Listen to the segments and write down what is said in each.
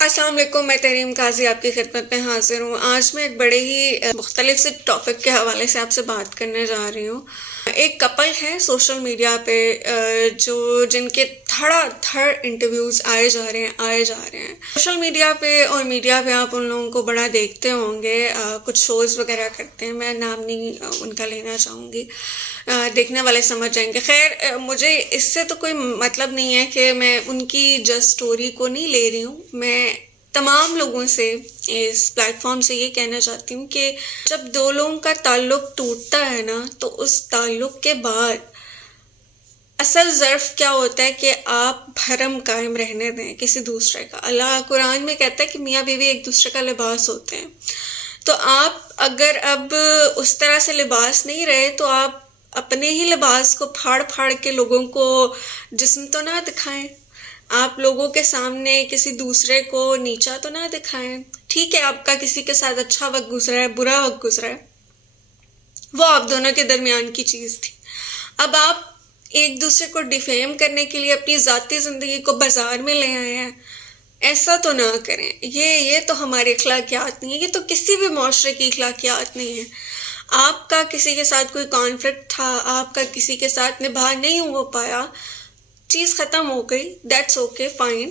السلام علیکم، میں تریم قاضی آپ کی خدمت میں حاضر ہوں۔ آج میں ایک بڑے ہی مختلف سے ٹاپک کے حوالے سے آپ سے بات کرنے جا رہی ہوں۔ ایک کپل ہے سوشل میڈیا پہ جن کے دھڑا دھڑ انٹرویوز آئے جا رہے ہیں سوشل میڈیا پہ، اور میڈیا پہ آپ ان لوگوں کو بڑا دیکھتے ہوں گے، کچھ شوز وغیرہ کرتے ہیں، میں نام نہیں ان کا لینا چاہوں گی، دیکھنے والے سمجھ جائیں گے۔ خیر، مجھے اس سے تو کوئی مطلب نہیں ہے کہ میں ان کی جسٹ اسٹوری کو نہیں لے رہی ہوں۔ میں تمام لوگوں سے اس پلیٹ فارم سے یہ کہنا چاہتی ہوں کہ جب دو لوگوں کا تعلق ٹوٹتا ہے نا، تو اس تعلق کے بعد اصل ظرف کیا ہوتا ہے کہ آپ بھرم قائم رہنے دیں کسی دوسرے کا۔ اللہ قرآن میں کہتا ہے کہ میاں بیوی ایک دوسرے کا لباس ہوتے ہیں، تو آپ اگر اب اس طرح سے لباس نہیں رہے تو آپ اپنے ہی لباس کو پھاڑ پھاڑ کے لوگوں کو جسم تو نہ دکھائیں، آپ لوگوں کے سامنے کسی دوسرے کو نیچا تو نہ دکھائیں۔ ٹھیک ہے، آپ کا کسی کے ساتھ اچھا وقت گزرا ہے، برا وقت گزرا ہے، وہ آپ دونوں کے درمیان کی چیز تھی۔ اب آپ ایک دوسرے کو ڈیفیم کرنے کے لیے اپنی ذاتی زندگی کو بازار میں لے آئے ہیں، ایسا تو نہ کریں۔ یہ تو ہماری اخلاقیات نہیں ہے، یہ تو کسی بھی معاشرے کی اخلاقیات نہیں ہے۔ آپ کا کسی کے ساتھ کوئی کانفلکٹ تھا، آپ کا کسی کے ساتھ نبھا نہیں ہو پایا، چیز ختم ہو گئی، دیٹس اوکے، فائن۔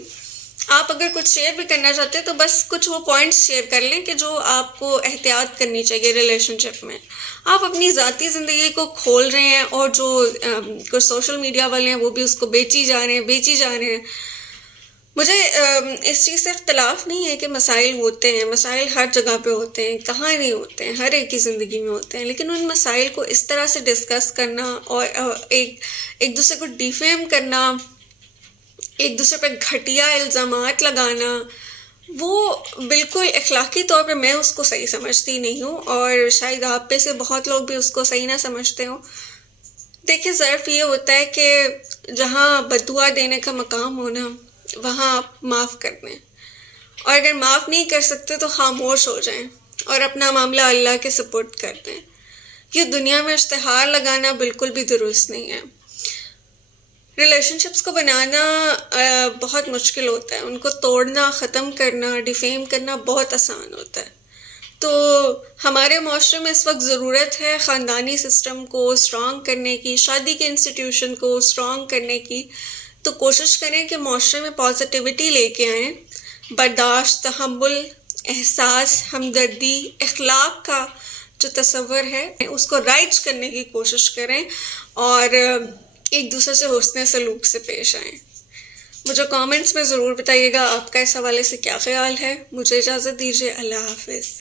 آپ اگر کچھ شیئر بھی کرنا چاہتے ہیں تو بس کچھ وہ پوائنٹس شیئر کر لیں کہ جو آپ کو احتیاط کرنی چاہیے ریلیشن شپ میں۔ آپ اپنی ذاتی زندگی کو کھول رہے ہیں، اور جو کچھ سوشل میڈیا والے ہیں وہ بھی اس کو بیچی جا رہے ہیں۔ مجھے اس چیز سے اختلاف نہیں ہے کہ مسائل ہوتے ہیں، مسائل ہر جگہ پہ ہوتے ہیں، کہاں نہیں ہوتے ہیں، ہر ایک کی زندگی میں ہوتے ہیں، لیکن ان مسائل کو اس طرح سے ڈسکس کرنا اور ایک دوسرے کو ڈیفیم کرنا، ایک دوسرے پہ گھٹیا الزامات لگانا، وہ بالکل اخلاقی طور پہ میں اس کو صحیح سمجھتی نہیں ہوں، اور شاید آپ پہ سے بہت لوگ بھی اس کو صحیح نہ سمجھتے ہوں۔ دیکھیں، ظرف یہ ہوتا ہے کہ جہاں بددعا دینے کا مقام ہونا، وہاں آپ معاف کر دیں، اور اگر معاف نہیں کر سکتے تو خاموش ہو جائیں اور اپنا معاملہ اللہ کے سپرد کر دیں۔ یہ دنیا میں اشتہار لگانا بالکل بھی درست نہیں ہے۔ ریلیشن شپس کو بنانا بہت مشکل ہوتا ہے، ان کو توڑنا، ختم کرنا، ڈیفیم کرنا بہت آسان ہوتا ہے۔ تو ہمارے معاشرے میں اس وقت ضرورت ہے خاندانی سسٹم کو اسٹرانگ کرنے کی، شادی کے انسٹیٹیوشن کو اسٹرانگ کرنے کی۔ تو کوشش کریں کہ معاشرے میں پازیٹیوٹی لے کے آئیں، برداشت، تحمل، احساس، ہمدردی، اخلاق کا جو تصور ہے اس کو رائج کرنے کی کوشش کریں، اور ایک دوسرے سے حسن سلوک سے پیش آئیں۔ مجھے کامنٹس میں ضرور بتائیے گا آپ کا اس حوالے سے کیا خیال ہے۔ مجھے اجازت دیجیے، اللہ حافظ۔